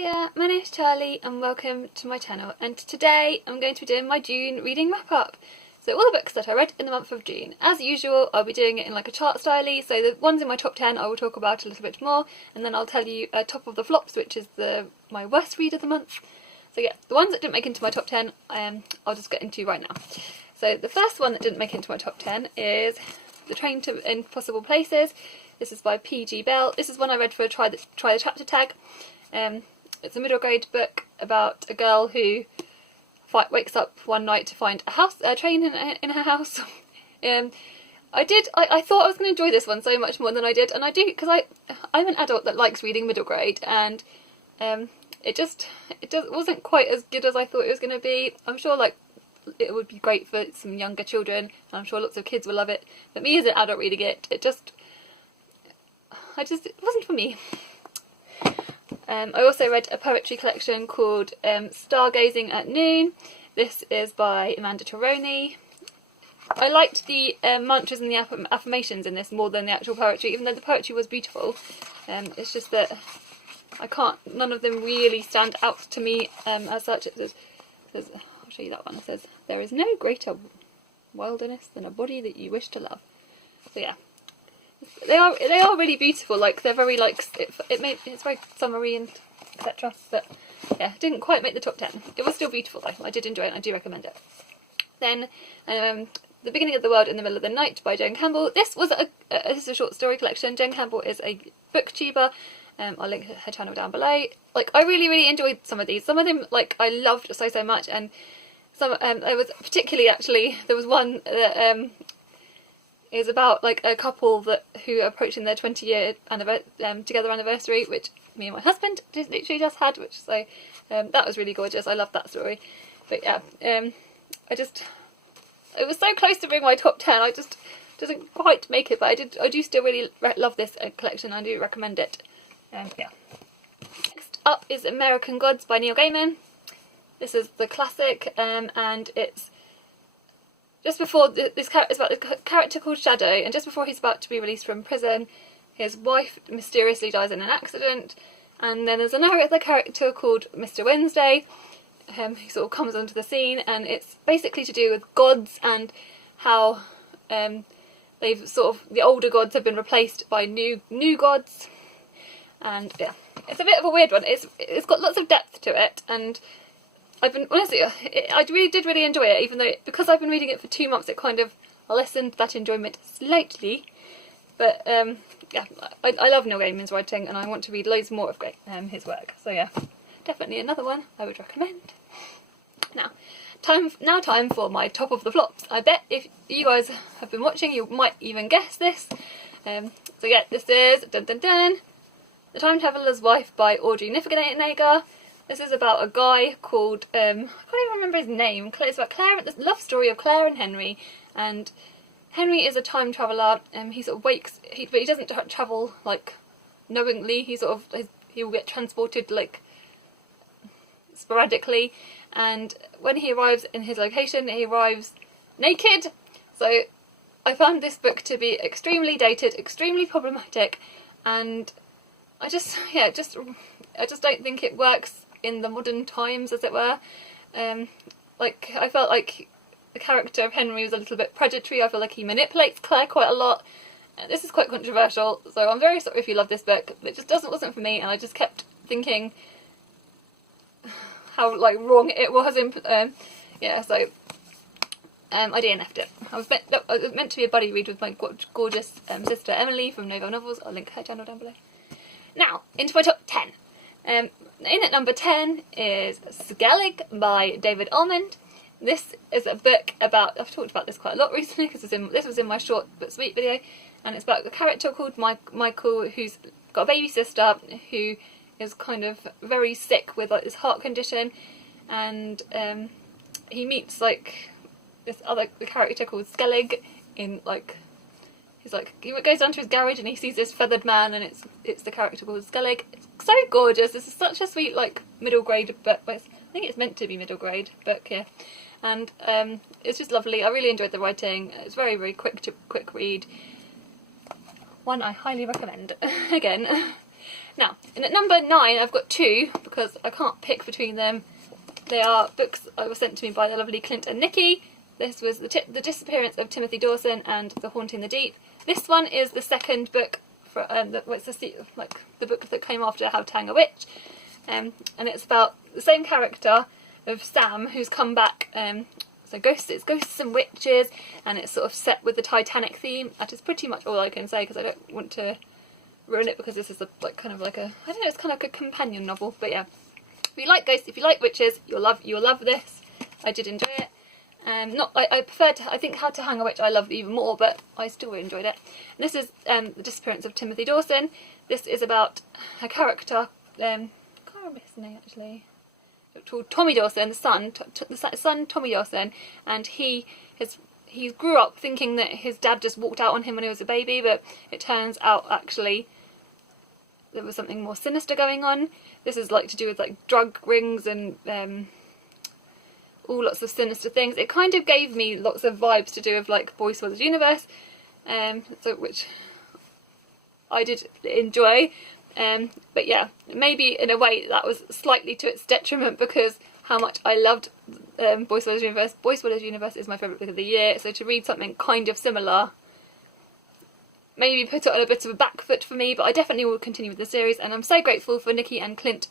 Hiya, my name's Charlie and welcome to my channel, and today I'm going to be doing my June reading wrap up. So all the books that I read in the month of June. As usual, I'll be doing it in like a chart styly, so the ones in my top 10 I will talk about a little bit more, and then I'll tell you top of the flops, which is my worst read of the month. So yeah, the ones that didn't make into my top 10 I'll just get into right now. So the first one that didn't make into my top 10 is The Train to Impossible Places. This is by P.G. Bell. This is one I read for Try the Chapter Tag. It's a middle grade book about a girl who wakes up one night to find a train in her house. I thought I was going to enjoy this one so much more than I did, and I do, because I'm an adult that likes reading middle grade, and it wasn't quite as good as I thought it was going to be. I'm sure like it would be great for some younger children, and I'm sure lots of kids will love it, but me as an adult reading it, it wasn't for me. I also read a poetry collection called Stargazing at Noon. This is by Amanda Toroni. I liked the mantras and the affirmations in this more than the actual poetry, even though the poetry was beautiful. It's just that none of them really stand out to me as such. It says, I'll show you that one. It says, "There is no greater wilderness than a body that you wish to love." So yeah. They are really beautiful. Like they're very like it's very summery and etc. But yeah, didn't quite make the top 10. It was still beautiful though. I did enjoy it and I do recommend it. Then The Beginning of the World in the Middle of the Night by Jane Campbell. This was this is a short story collection. Jane Campbell is a booktuber. I'll link her channel down below. Like I really enjoyed some of these. Some of them like I loved so much, and some there was particularly there was one that is about like a couple who are approaching their 20-year together anniversary, which me and my husband literally just had, that was really gorgeous. I loved that story. But yeah, it was so close to being my top 10. I just doesn't quite make it, but I do still really love this collection. I do recommend it. Yeah. Next up is American Gods by Neil Gaiman. This is the classic, and it's just before it's about the character called Shadow, and just before he's about to be released from prison, his wife mysteriously dies in an accident, and then there's another character called Mr. Wednesday, who sort of comes onto the scene, and it's basically to do with gods and how the older gods have been replaced by new gods, and yeah, it's a bit of a weird one. It's got lots of depth to it, and I did really enjoy it, even though because I've been reading it for 2 months, it kind of lessened that enjoyment slightly. But yeah, I love Neil Gaiman's writing, and I want to read loads more of his work. So yeah, definitely another one I would recommend. Now time for my top of the flops. I bet if you guys have been watching, you might even guess this. So yeah, this is The Time Traveller's Wife by Audrey Niffeneger. This is about a guy called, I can't even remember his name. It's about the love story of Claire and Henry. And Henry is a time traveller, he sort of wakes, but he doesn't travel, like, knowingly. He'll get transported, like, sporadically. And when he arrives in his location, he arrives naked. So I found this book to be extremely dated, extremely problematic, and I just don't think it works in the modern times, as it were. I felt like the character of Henry was a little bit predatory. I feel like he manipulates Claire quite a lot. This is quite controversial, so I'm very sorry if you love this book. It just wasn't for me, and I just kept thinking how like wrong it was. Yeah, so I DNF'd it. I was meant to be a buddy read with my gorgeous sister Emily from Novel Novels. I'll link her channel down below. Now into my top 10. In at number 10 is Skellig by David Almond. This is a book about, I've talked about this quite a lot recently because this was in my short but sweet video, and it's about a character called Michael who's got a baby sister who is kind of very sick with like this heart condition, and he meets like this other character called Skellig in like he goes down to his garage and he sees this feathered man, and it's the character called Skellig. It's so gorgeous. This is such a sweet like middle grade book. I think it's meant to be middle grade book, yeah. And it's just lovely. I really enjoyed the writing. It's very quick read. One I highly recommend. Again. Now, and at number 9 I've got 2, because I can't pick between them. They are books that were sent to me by the lovely Clint and Nikki. This was the Disappearance of Timothy Dawson and The Haunting the Deep. This one is the second book for the book that came after How to Hang a Witch, and it's about the same character of Sam who's come back. So it's ghosts and witches, and it's sort of set with the Titanic theme. That is pretty much all I can say, because I don't want to ruin it, because this is kind of like a, I don't know, it's kind of like a companion novel. But yeah, if you like ghosts, if you like witches, you'll love this. I did enjoy it. I preferred, I think, How to Hang a Witch I loved even more, but I still enjoyed it. And this is The Disappearance of Timothy Dawson. This is about a character, I can't remember his name actually, called Tommy Dawson, the son Tommy Dawson, and he grew up thinking that his dad just walked out on him when he was a baby, but it turns out actually there was something more sinister going on. This is to do with drug rings and all lots of sinister things. It kind of gave me lots of vibes to do with Boy Swallows Universe, which I did enjoy. But yeah, maybe in a way that was slightly to its detriment, because how much I loved Boy Swallows Universe. Boy Swallows Universe is my favourite book of the year, so to read something kind of similar maybe put it on a bit of a back foot for me, but I definitely will continue with the series, and I'm so grateful for Nikki and Clint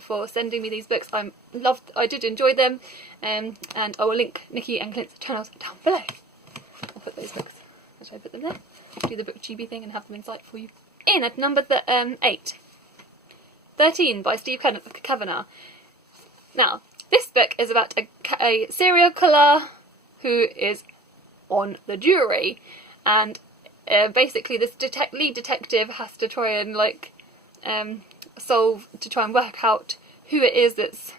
for sending me these books. I did enjoy them, and I will link Nikki and Clint's channels down below. I'll put those books, should I put them there? Do the BookTube thing and have them in sight for you. In at number 8, 13 by Steve Cavanagh. Now, this book is about a serial killer who is on the jury, and basically this lead detective has to try and try and work out who it is that's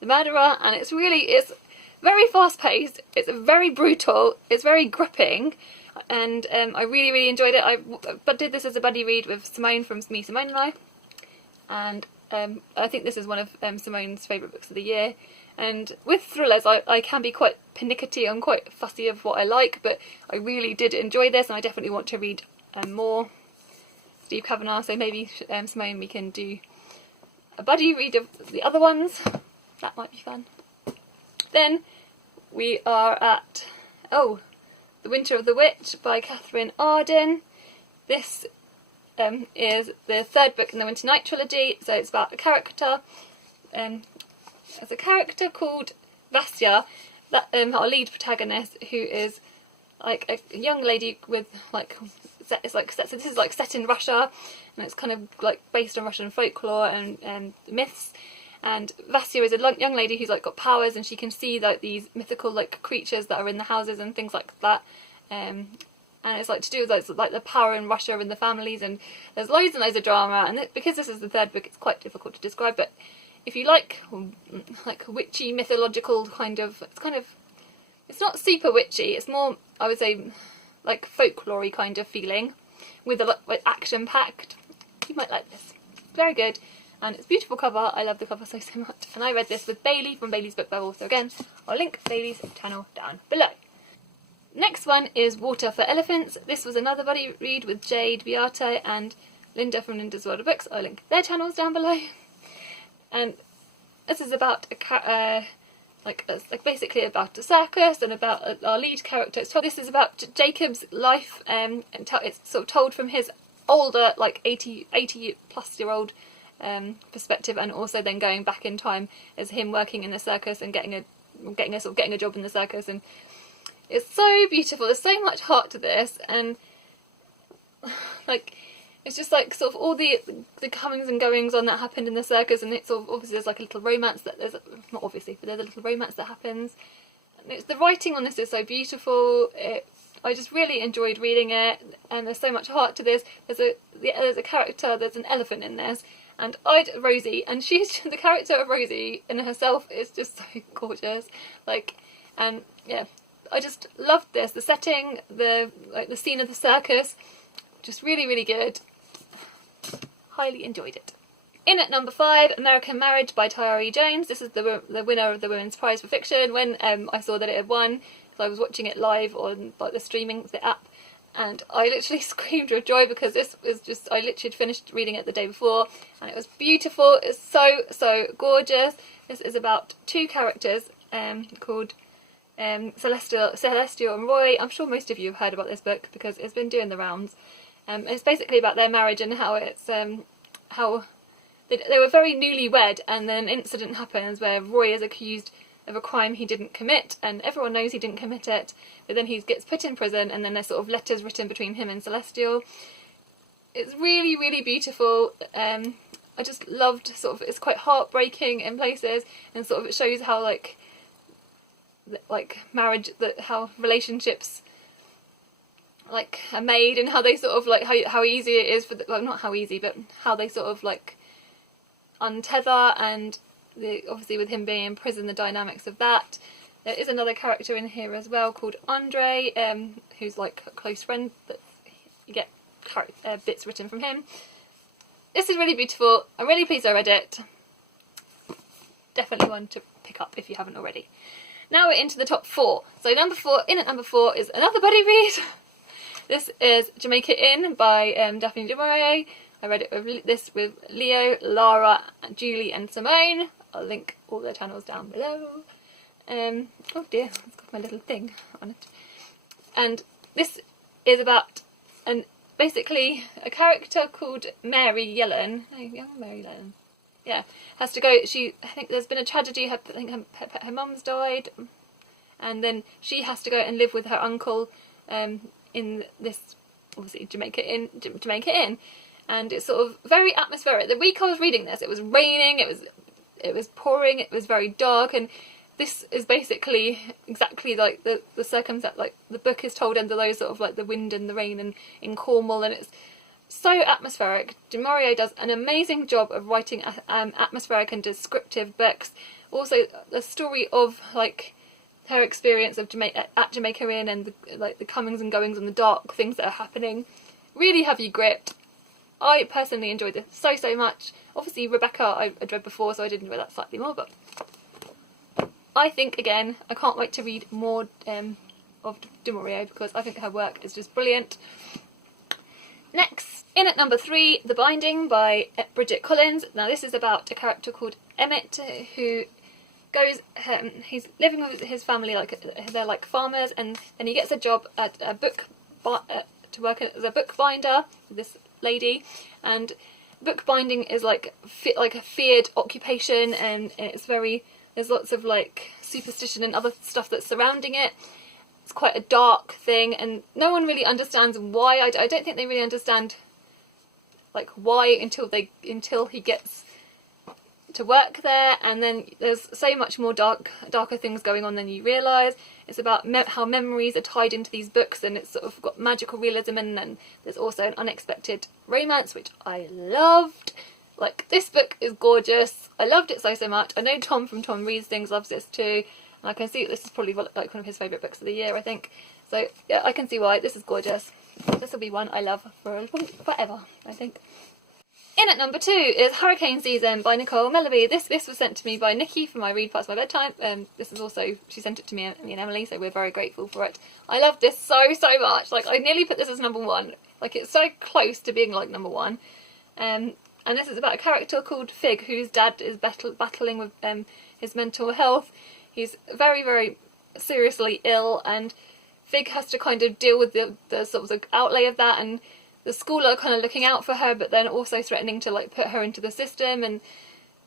the murderer, and it's very fast paced, it's very brutal, it's very gripping, and I really enjoyed it. I did this as a buddy read with Simone from Me, Simone and I, and I think this is one of Simone's favourite books of the year. And with thrillers, I can be quite pernickety and quite fussy of what I like, but I really did enjoy this, and I definitely want to read more Steve Cavanagh, so maybe Simone, we can do a buddy read of the other ones. That might be fun. Then we are at The Winter of the Witch by Katherine Arden. This is the third book in the Winter Night trilogy, so it's about a character. There's a character called Vasya, our lead protagonist, who is a young lady with so this is set in Russia, and it's kind of based on Russian folklore and myths. And Vasya is a young lady who's got powers, and she can see these mythical creatures that are in the houses and things like that. And it's to do with the power in Russia and the families, and there's loads and loads of drama. And because this is the third book, it's quite difficult to describe. But if you like witchy, mythological it's not super witchy. It's more, I would say, folklory kind of feeling, with action packed. You might like this. Very good. And it's a beautiful cover. I love the cover so much. And I read this with Bailey from Bailey's Book Bubble. So again, I'll link Bailey's channel down below. Next one is Water for Elephants. This was another buddy read with Jade Beate and Linda from Linda's World of Books. I'll link their channels down below. And this is about basically about a circus and about our lead character. This is about Jacob's life, and it's sort of told from his older, 80 plus year old perspective, and also then going back in time as him working in the circus and getting a job in the circus. And it's so beautiful. There's so much heart to this, and it's just sort of all the comings and goings on that happened in the circus, and it's sort of, obviously there's a little romance there's a little romance that happens. And the writing on this is so beautiful. I just really enjoyed reading it, and there's so much heart to this. There's a character, there's an elephant in this, and Rosie, and she's the character of Rosie in herself is just so gorgeous. And yeah, I just loved this. The setting, the scene of the circus, just really good. Highly enjoyed it. In at number 5, American Marriage by Tayari Jones. This is the winner of the Women's Prize for Fiction. When I saw that it had won, because I was watching it live on the app, and I literally screamed with joy because this was just, I literally finished reading it the day before, and it was beautiful. It's so gorgeous. This is about two characters called Celestial and Roy. I'm sure most of you have heard about this book because it's been doing the rounds. It's basically about their marriage and how it's how they were very newlywed, and then an incident happens where Roy is accused of a crime he didn't commit, and everyone knows he didn't commit it, but then he gets put in prison, and then there's sort of letters written between him and Celestial. It's really, really beautiful. I just loved sort of, it's quite heartbreaking in places, and sort of it shows how like marriage, that how relationships like are made, and how they sort of like how easy it is for the, well, not how easy, but how they sort of like untether, and obviously with him being in prison, the dynamics of that. There is another character in here as well called Andre, who's like a close friend that you get bits written from him. This is really beautiful. I'm really pleased I read it. Definitely one to pick up if you haven't already. Now we're into the top 4. So number 4, in at number 4 is another buddy read. This is Jamaica Inn by Daphne du Maurier. I read it with Leo, Lara, Julie and Simone. I'll link all their channels down below. Oh dear, it's got my little thing on it. And this is about basically a character called Mary Yellen. Oh, young Mary Yellen. Yeah, has to go. I think there's been a tragedy. I think her mum's died, and then she has to go and live with her uncle in this obviously Jamaica Inn, and it's sort of very atmospheric. The week I was reading this, it was raining, it was pouring, it was very dark, and this is basically exactly like the circumstance, like the book is told under those sort of like the wind and the rain and in Cornwall, and it's so atmospheric. Du Maurier does an amazing job of writing atmospheric and descriptive books. Also, the story of like her experience of Jamaica Inn and the comings and goings and the dark things that are happening really have you gripped. I personally enjoyed this so much. Obviously, Rebecca I'd read before, so I did enjoy that slightly more, but I think, again, I can't wait to read more of Du Maurier because I think her work is just brilliant. Next, in at number 3, The Binding by Bridget Collins. Now this is about a character called Emmett who goes, he's living with his family, like they're like farmers, and then he gets a job at a to work as a bookbinder with this lady, and bookbinding is like a feared occupation, and it's very, there's lots of like superstition and other stuff that's surrounding it. It's quite a dark thing, and no one really understands why. I don't think they really understand like why until he gets to work there, and then there's so much more darker things going on than you realise. It's about how memories are tied into these books, and it's sort of got magical realism, and then there's also an unexpected romance, which I loved. Like, this book is gorgeous. I loved it so much. I know Tom from Tom Reads Things loves this too, and I can see this is probably like one of his favourite books of the year, I think. So yeah, I can see why. This is gorgeous. This will be one I love forever, I think. In at number 2 is Hurricane Season by Nicole Meleby. This was sent to me by Nikki for my read past my bedtime. This is also, she sent it to me and Emily, so we're very grateful for it. I love this so much. Like, I nearly put this as number 1. Like, it's so close to being like number 1. And this is about a character called Fig, whose dad is battling with his mental health. He's very, very seriously ill, and Fig has to kind of deal with the sort of the outlay of that, and the school are kind of looking out for her, but then also threatening to like put her into the system, and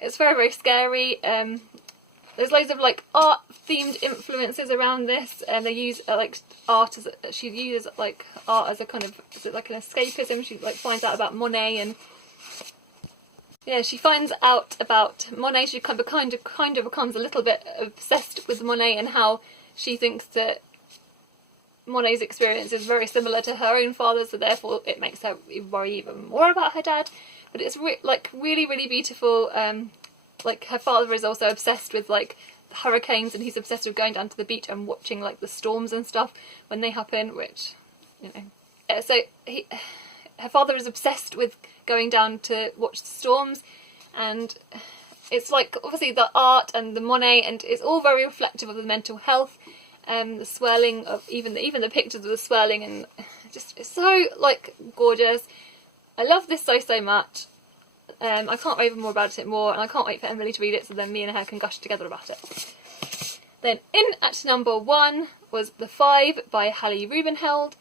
it's very, very scary. There's loads of like art themed influences around this, and they use like art as she uses like art as a kind of, is it like an escapism? She like finds out about Monet, and yeah, she finds out about Monet. She kind of becomes a little bit obsessed with Monet, and how she thinks that Monet's experience is very similar to her own father, so therefore it makes her worry even more about her dad. But it's really, really beautiful. Like, her father is also obsessed with like hurricanes, and he's obsessed with going down to the beach and watching like the storms and stuff when they happen, which, you know. So her father is obsessed with going down to watch the storms, and it's like obviously the art and the Monet, and it's all very reflective of the mental health. The swirling of even the pictures of the swirling, and just it's so like gorgeous. I love this so much. I can't rave more about it more, and I can't wait for Emily to read it so then me and her can gush together about it. Then in at number 1 was The Five by Halie Rubenhold.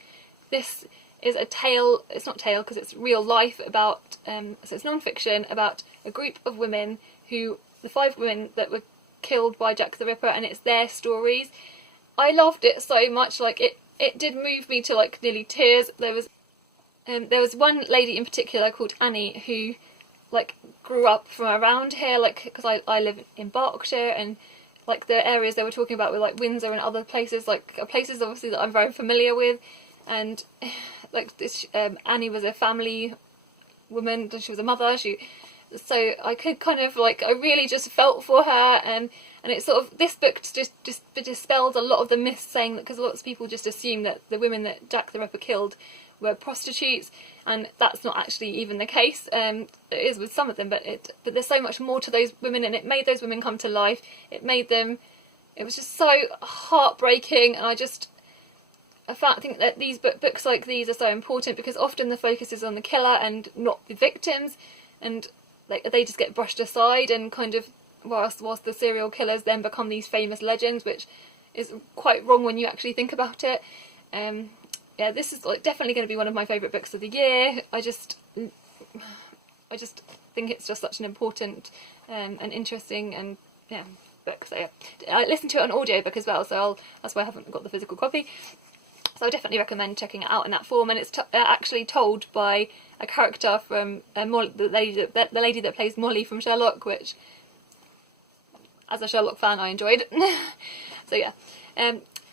This is a tale, it's not tale because it's real life about, so it's non-fiction about a group of women who, the 5 women that were killed by Jack the Ripper, and it's their stories. I loved it so much, like it did move me to like nearly tears. There was one lady in particular called Annie who like grew up from around here, like because I live in Berkshire, and like the areas they were talking about were like Windsor and other places, like places obviously that I'm very familiar with. And like this, Annie was a family woman, she was a mother, so I could kind of like, I really just felt for her, and it's sort of, this book just dispelled a lot of the myths, saying that, because lots of people just assume that the women that Jack the Ripper killed were prostitutes, and that's not actually even the case. It is with some of them, but there's so much more to those women, and it made those women come to life. It was just so heartbreaking, and I think that these books like these are so important, because often the focus is on the killer and not the victims, and like they just get brushed aside, and kind of whilst the serial killers then become these famous legends, which is quite wrong when you actually think about it. Yeah, this is like definitely going to be one of my favourite books of the year. I just think it's just such an important and interesting and book. So yeah, I listened to it on audiobook as well, so that's why I haven't got the physical copy. So I definitely recommend checking it out in that form, and it's actually told by a character from the lady that plays Molly from Sherlock, which, as a Sherlock fan, I enjoyed. So yeah,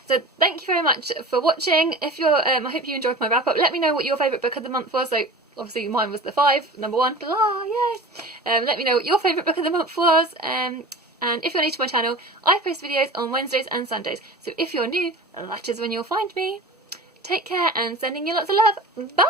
so thank you very much for watching. If you're, I hope you enjoyed my wrap up. Let me know what your favourite book of the month was. So obviously mine was The Five, number 1. Blah, yay! Let me know what your favourite book of the month was. And if you're new to my channel, I post videos on Wednesdays and Sundays. So if you're new, that is when you'll find me. Take care, and sending you lots of love. Bye!